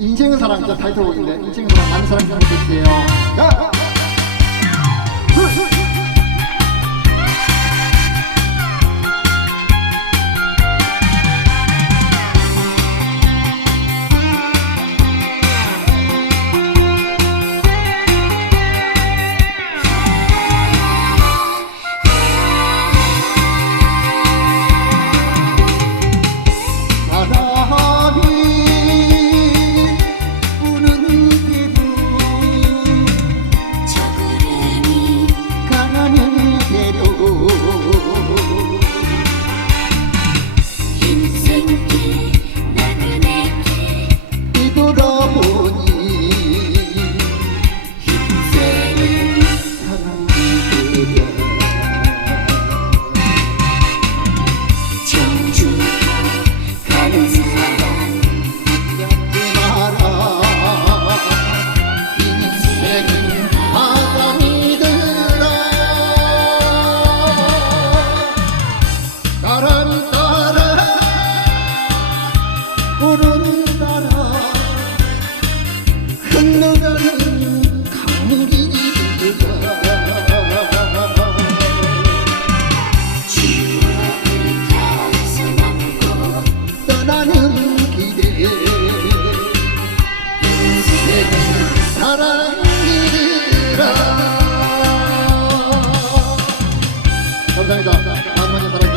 인생은 사랑이죠 타이틀곡인데 인생은 사랑 많은 사랑 부탁드릴게요 사랑이라. 감사합니다. 주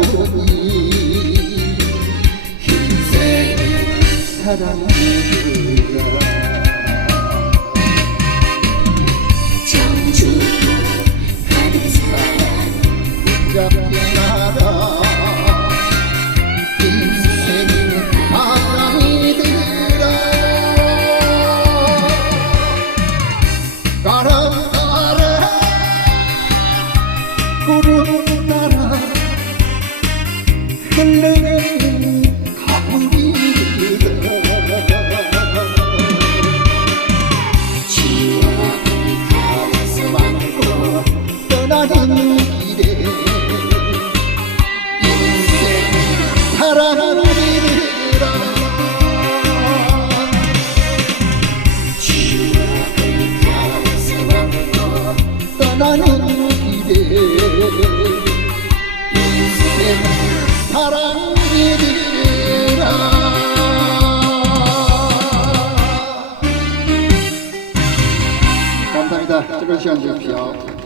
보니 인생은 정주고 가는 사람 감사합니다. 즐거운 시간 되십시오.